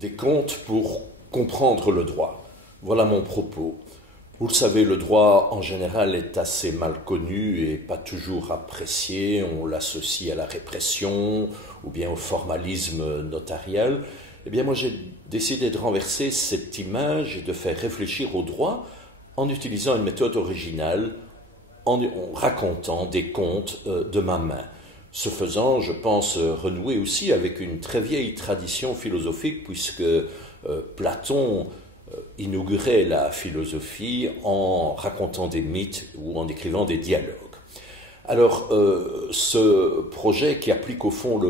Des contes pour comprendre le droit. Voilà mon propos. Vous le savez, le droit en général est assez mal connu et pas toujours apprécié. On l'associe à la répression ou bien au formalisme notarial. Eh bien moi j'ai décidé de renverser cette image et de faire réfléchir au droit en utilisant une méthode originale, en racontant des contes de ma main. Ce faisant, je pense renouer aussi avec une très vieille tradition philosophique, puisque Platon inaugurait la philosophie en racontant des mythes ou en écrivant des dialogues. Alors, ce projet qui applique au fond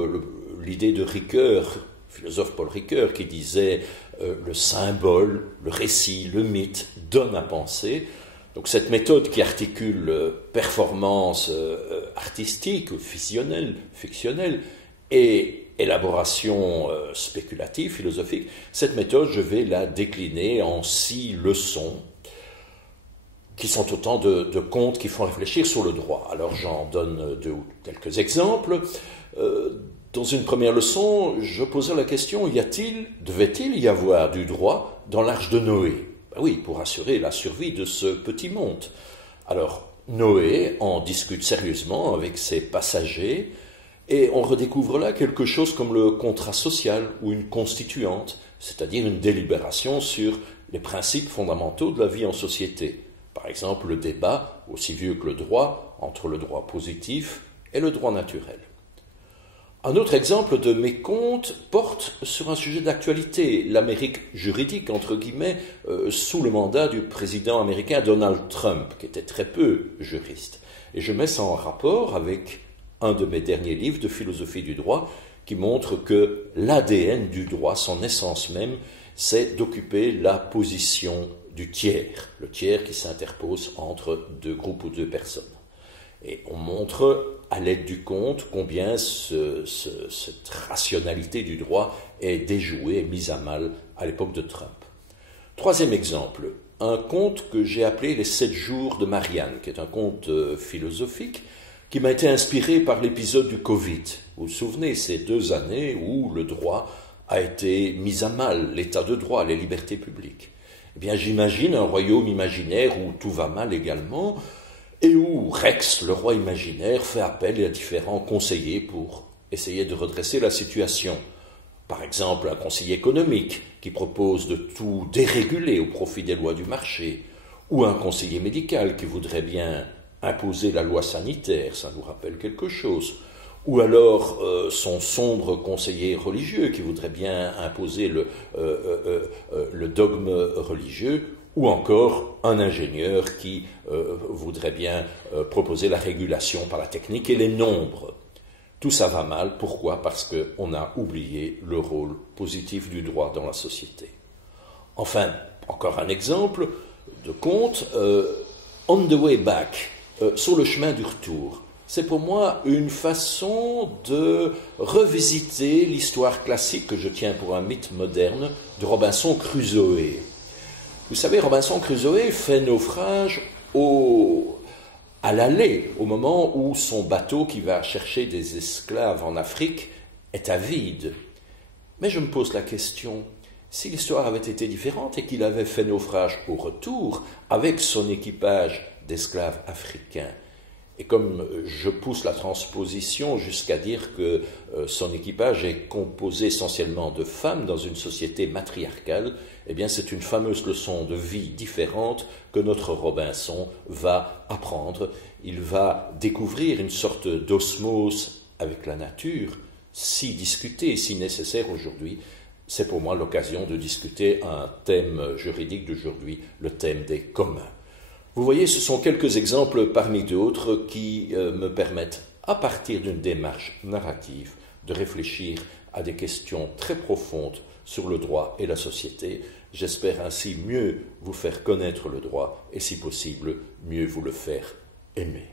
l'idée de Ricoeur, philosophe Paul Ricoeur, qui disait le symbole, le récit, le mythe donne à penser. Donc cette méthode qui articule performance artistique, fictionnelle, et élaboration spéculative, philosophique, cette méthode, je vais la décliner en 6 leçons, qui sont autant de contes qui font réfléchir sur le droit. Alors j'en donne quelques exemples. Dans une première leçon, je posais la question, devait-il y avoir du droit dans l'arche de Noé ? Ben oui, pour assurer la survie de ce petit monde. Alors, Noé en discute sérieusement avec ses passagers et on redécouvre là quelque chose comme le contrat social ou une constituante, c'est-à-dire une délibération sur les principes fondamentaux de la vie en société. Par exemple, le débat, aussi vieux que le droit, entre le droit positif et le droit naturel. Un autre exemple de mes contes porte sur un sujet d'actualité, l'Amérique juridique, entre guillemets, sous le mandat du président américain Donald Trump, qui était très peu juriste. Et je mets ça en rapport avec un de mes derniers livres de philosophie du droit, qui montre que l'ADN du droit, son essence même, c'est d'occuper la position du tiers, le tiers qui s'interpose entre 2 groupes ou 2 personnes. Et on montre à l'aide du conte combien cette rationalité du droit est déjouée, mise à mal à l'époque de Trump. 3e exemple, un conte que j'ai appelé Les 7 jours de Marianne, qui est un conte philosophique qui m'a été inspiré par l'épisode du Covid. Vous vous souvenez, ces 2 années où le droit a été mis à mal, l'état de droit, les libertés publiques. Eh bien, j'imagine un royaume imaginaire où tout va mal également, et où Rex, le roi imaginaire, fait appel à différents conseillers pour essayer de redresser la situation. Par exemple, un conseiller économique qui propose de tout déréguler au profit des lois du marché, ou un conseiller médical qui voudrait bien imposer la loi sanitaire, ça nous rappelle quelque chose, ou alors son sombre conseiller religieux qui voudrait bien imposer le dogme religieux, ou encore un ingénieur qui voudrait bien proposer la régulation par la technique et les nombres. Tout ça va mal, pourquoi ? Parce qu'on a oublié le rôle positif du droit dans la société. Enfin, encore un exemple de conte, On the Way Back, sur le chemin du retour. C'est pour moi une façon de revisiter l'histoire classique que je tiens pour un mythe moderne de Robinson Crusoe. Vous savez, Robinson Crusoe fait naufrage à l'aller, au moment où son bateau qui va chercher des esclaves en Afrique est à vide. Mais je me pose la question, si l'histoire avait été différente et qu'il avait fait naufrage au retour avec son équipage d'esclaves africains, et comme je pousse la transposition jusqu'à dire que son équipage est composé essentiellement de femmes dans une société matriarcale, eh bien c'est une fameuse leçon de vie différente que notre Robinson va apprendre. Il va découvrir une sorte d'osmose avec la nature, si discutée, si nécessaire aujourd'hui. C'est pour moi l'occasion de discuter un thème juridique d'aujourd'hui, le thème des communs. Vous voyez, ce sont quelques exemples parmi d'autres qui me permettent, à partir d'une démarche narrative, de réfléchir à des questions très profondes sur le droit et la société. J'espère ainsi mieux vous faire connaître le droit et, si possible, mieux vous le faire aimer.